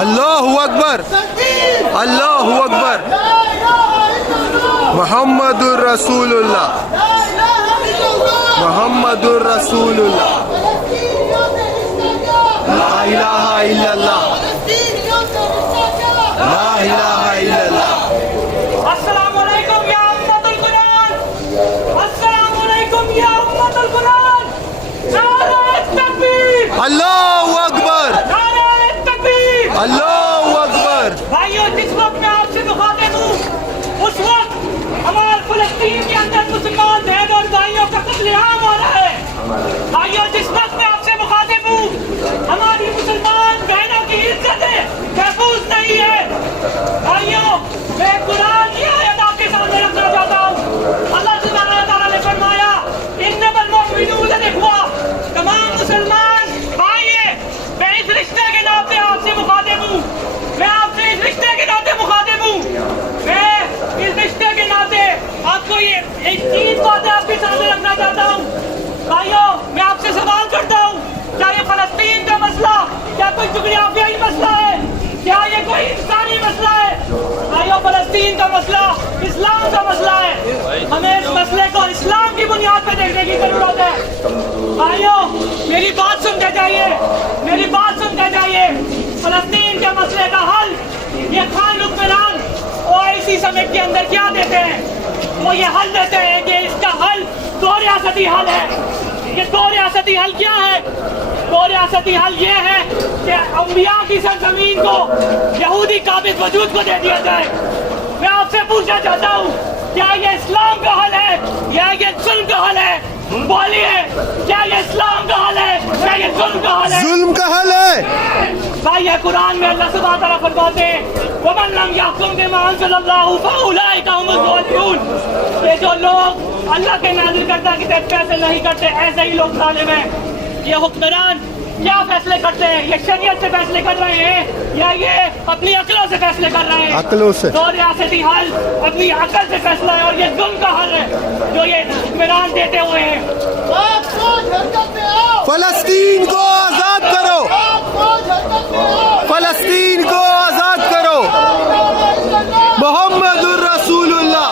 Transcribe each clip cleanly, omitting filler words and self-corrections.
اللہ اکبر اللہ اکبر محمد الرسول اللہ محمد الرسول اللہ لا الہ الا اللہ لا الہ الا اللہ۔ السلام علیکم یا امت القرآن، السلام علیکم یا امت القرآن، نعرہ تکبیر، اللہ اکبر نعرہ تکبیر، اللہ اکبر۔ بھائیو جس وقت میں آپ سے مخاطب ہوں اس وقت ہمارے فلسطین کے اندر مسلمان بہن اور بھائیوں کا قتل عام ہو رہا ہے۔ بھائیو جس وقت میں آپ سے مخاطب ہوں ہماری مسلمان بہنوں کی عزت محفوظ نہیں ہے۔ بھائیو میں قرآن کی آیت آپ کے سامنے رکھنا چاہتا ہوں۔ اللہ سبحانہ تعالیٰ نے فرمایا انما المؤمنون اخوہ، تمام مسلمان بھائی ہیں۔ میں اس رشتے کے ناطے آپ سے مخاطب ہوں، میں آپ سے اس رشتے کے ناطے مخاطب ہوں، میں اس رشتے کے ناطے آپ کو یہ ایک تین باتیں آپ کے سامنے رکھنا چاہتا ہوں۔ بھائیو میں آپ سے سوال کرتا ہوں، کیا یہ فلسطین کا مسئلہ کیا کوئی جغرافیائی مسئلہ ہے؟ کیا یہ کوئی انسانی مسئلہ ہے؟ بھائیو فلسطین کا مسئلہ اسلام کا مسئلہ ہے۔ ہمیں اس مسئلے کو اسلام کی بنیاد پہ دیکھنے کی ضرورت ہے۔ بھائیو میری بات سنتے جائیے، میری بات سنتے جائیے۔ فلسطین کے مسئلے کا حل یہ خان حکمران OIC سمٹ کے اندر کیا دیتے ہیں؟ وہ یہ حل دیتے ہیں کہ اس کا حل دو ریاستی حل ہے۔ یہ دو ریاستی حل کیا ہے؟ دو ریاستی حل یہ ہے کہ انبیاء کی سرزمین کو یہودی قابض وجود کو دے دیا جائے۔ میں آپ سے پوچھنا چاہتا ہوں کیا یہ اسلام کا حل ہے یا یہ ظلم کا حل ہے؟ بولیے کیا یہ اسلام کا حل ہے یا یہ ظلم کا حل ہے؟ ظلم کا حل ہے۔ بھائی یہ قرآن میں اللہ سبحانہ تعالیٰ فرماتے ہیں وَمَن لَّمْ يَحْكُم بِمَا أَنزَلَ اللَّهُ فَأُولَٰئِكَ هُمُ الظَّالِمُونَ۔ یہ جو لوگ اللہ کے نازل کردہ کی طرف فیصلے نہیں کرتے ایسے ہی لوگ ظالم ہیں۔ یہ حکمران کیا فیصلے کرتے ہیں؟ یہ شریعت سے فیصلے کر رہے ہیں یا یہ اپنی عقلوں سے فیصلے کر رہے ہیں؟ عقلوں سے۔ دو ریاستی حل اپنی عقل سے فیصلہ ہے اور یہ ظلم کا حل ہے جو یہ حکمران دیتے ہوئے ہیں۔ فلسطین کو آزاد کرو، فلسطین کو آزاد کرو۔ محمد الرسول اللہ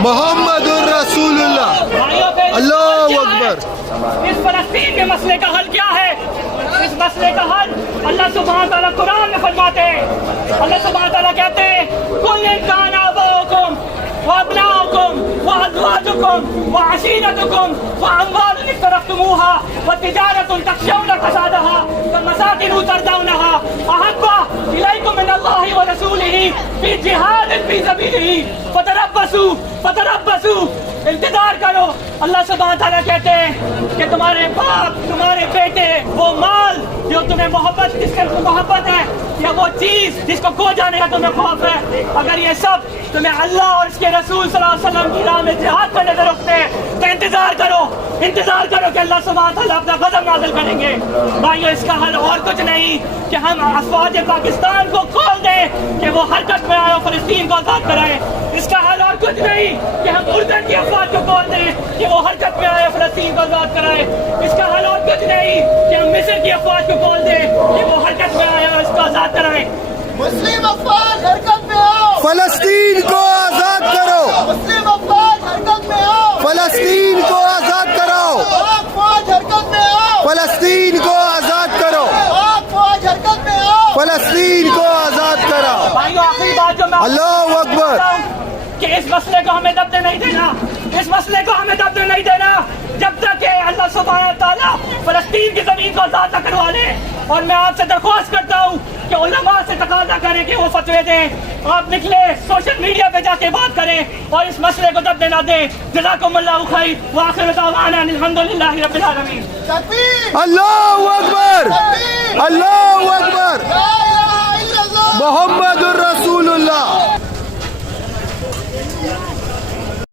محمد الرسول اللہ اللہ اکبر۔ اس فلسطین کے مسئلے کا حل کیا ہے؟ اس مسئلے کا حل اللہ سبحانہ تعالیٰ قرآن میں فرماتے ہیں۔ اللہ سبحانہ تعالیٰ کہتے ہیں قُلْ إِن كَانَ آبَاؤُكُمْ وَأَبْنَاؤُكُمْ وَأَزْوَاجُكُمْ وَعَشِيرَتُكُمْ وَأَمْوَالٌ اقْتَرَفْتُمُوهَا وَتِجَارَةٌ تَخْشَوْنَ كَسَادَهَا وَمَسَاكِنُ تَرْضَوْنَهَا أَحَبَّ إِلَيْكُم مِّنَ اللَّهِ وَرَسُولِهِ فِي جِهَادٍ فِي سَبِيلِهِ فتربصوا انتظار کرو۔ اللہ سبحانہ تعالیٰ کہتے ہیں کہ تمہارے باپ تمہارے بیٹے وہ مال جو تمہیں محبت جس سے محبت ہے یا وہ چیز جس کو کھو جانے کا تمہیں خوف ہے، اگر یہ سب تمہیں اللہ اور اس کے رسول صلی اللہ علیہ وسلم کی راہ میں جہاد کرنے سے روکتے ہیں تو انتظار کرو کہ اللہ سبحانہ تعالیٰ اپنا غضب نازل کریں گے۔ بھائیو اس کا حل اور کچھ نہیں کہ ہم افواج پاکستان کو کھول دیں کہ وہ حرکت میں آئے اور فلسطین کو آزاد کرائیں۔ اس کا حل اور کچھ نہیں کہ ہم اردن کی افواج کو کھول دیں کہ وہ حرکت میں آئے فلسطین کو آزاد کرائیں۔ اس کا حل اور کچھ نہیں کہ ہم مصر کی افواج کو کھول دیں کہ وہ حرکت میں آئے اور اس کو آزاد کرائیں۔ مسلم افواج حرکت میں آؤ، فلسطین کو آزاد کرو، مسلم افواج حرکت میں آؤ، فلسطین کو آزاد کراؤ، پاک فوج حرکت میں آؤ، فلسطین کو آزاد کرو، پاک فوج حرکت میں آؤ، فلسطین کو آزاد کراؤ۔ بھائیو آخری بات جو میں اللہ اکبر۔ کہ اس مسئلے کو ہمیں دبنے نہیں دینا، اس مسئلے کو ہمیں دبنے نہیں دینا جب تک کہ اللہ سبحانہ تعالیٰ فلسطین کی زمین کو آزاد نہ کروا دے۔ اور میں آپ سے درخواست کرتا ہوں کہ علماء سے تقاضا کریں کہ وہ فتوے دیں، آپ نکلے سوشل میڈیا پہ جا کے بات کریں اور اس مسئلے کو دبنے نہ دیں۔ جزاکم اللہ خیر وآخر دعوانا ان الحمدللہ رب العالمین۔ تکبیر، اللہ اکبر اللہ اکبر۔ لا الہ الا اللہ، محمد الرسول